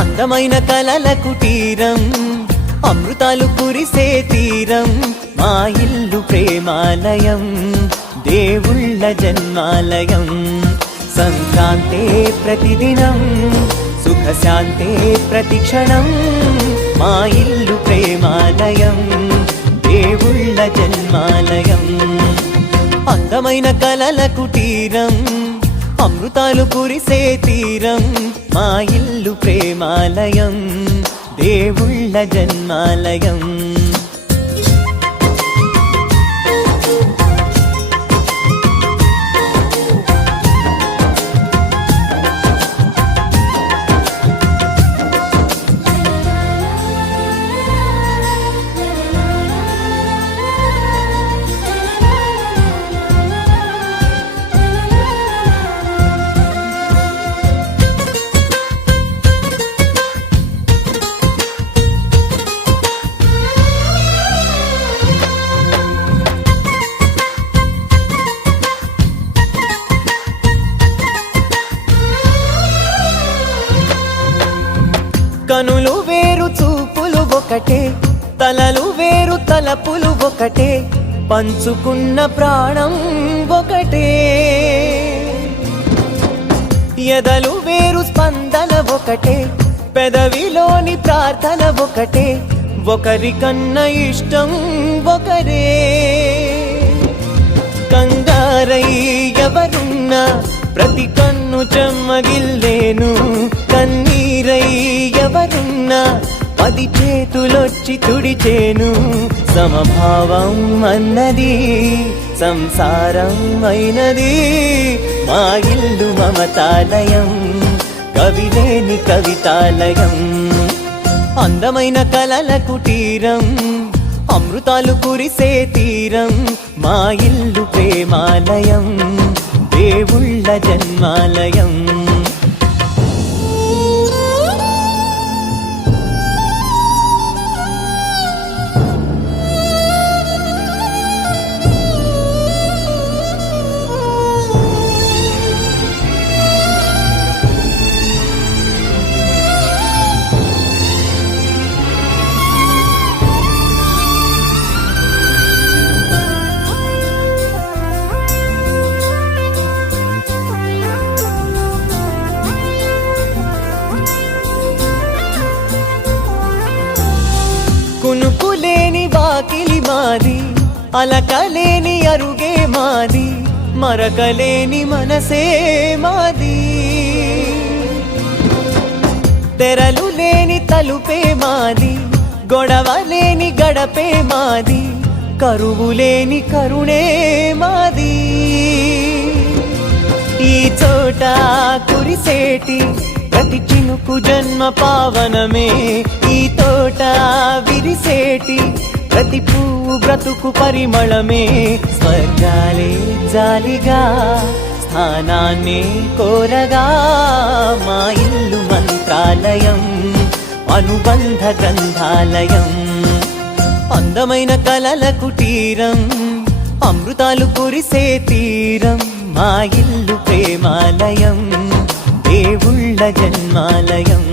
అందమైన కలల కుటీరం, అమృతాలు కురిసే తీరం, మా ఇల్లు ప్రేమాలయం, దేవుళ్ళ జన్మాలయం. సంక్రాంతే ప్రతిదినం, సుఖశాంతే ప్రతిక్షణం, మా ఇల్లు ప్రేమాలయం, దేవుళ్ళ జన్మాలయం. అందమైన కలల కుటీరం, అమృతాలు కురిసే తీరం, మా ఇల్లు ప్రేమాలయం, దేవుళ్ళ జన్మాలయం. కనులు వేరు చూపులు ఒకటే, తలలు వేరు తలపులు ఒకటే, పంచుకున్న ప్రాణం ఒకటే. ఎదలు వేరు స్పందన ఒకటే, పెదవిలోని ప్రార్థన ఒకటే, ఒకరికన్నా ఇష్టం ఒకరే. కంగారై ఎవరున్నా ప్రతి కన్ను చెమ్మగిల్లేను, కన్నీరై ఎవరున్నా 10 చేతులొచ్చి తుడిచేను. సమభావం అన్నది సంసారం అయినది, మా ఇల్లు మమతాలయం, కవిలేని కవితాలయం. అందమైన కలల కుటీరం, అమృతాలు కురిసే తీరం, మా ఇల్లు ప్రేమాలయం, దేవుళ్ళ జన్మాలయం. కునుకులేని వాకిలి మాది, అలకలేని అరుగే మాది, మరకలేని మనసే మాది. తెరలు లేని తలుపే మాది, గొడవ లేని గడపే మాది, కరువు లేని కరుణే మాది. ఈ చోట కురిసేటి ప్రతి చినుకు జన్మ పావనమే, ఈ తోట విరిసేటి ప్రతి పువ్వు బ్రతుకు పరిమళమే. స్వర్గాలే జాలిగా స్థానాన్ని కోరగా, మా ఇల్లు మంత్రాలయం, అనుబంధ గ్రంథాలయం. అందమైన కలల కుటీరం, అమృతాలు కురిసే తీరం, మా ఇల్లు ప్రేమాలయం, దేవుళ్ళ జన్మాలయం.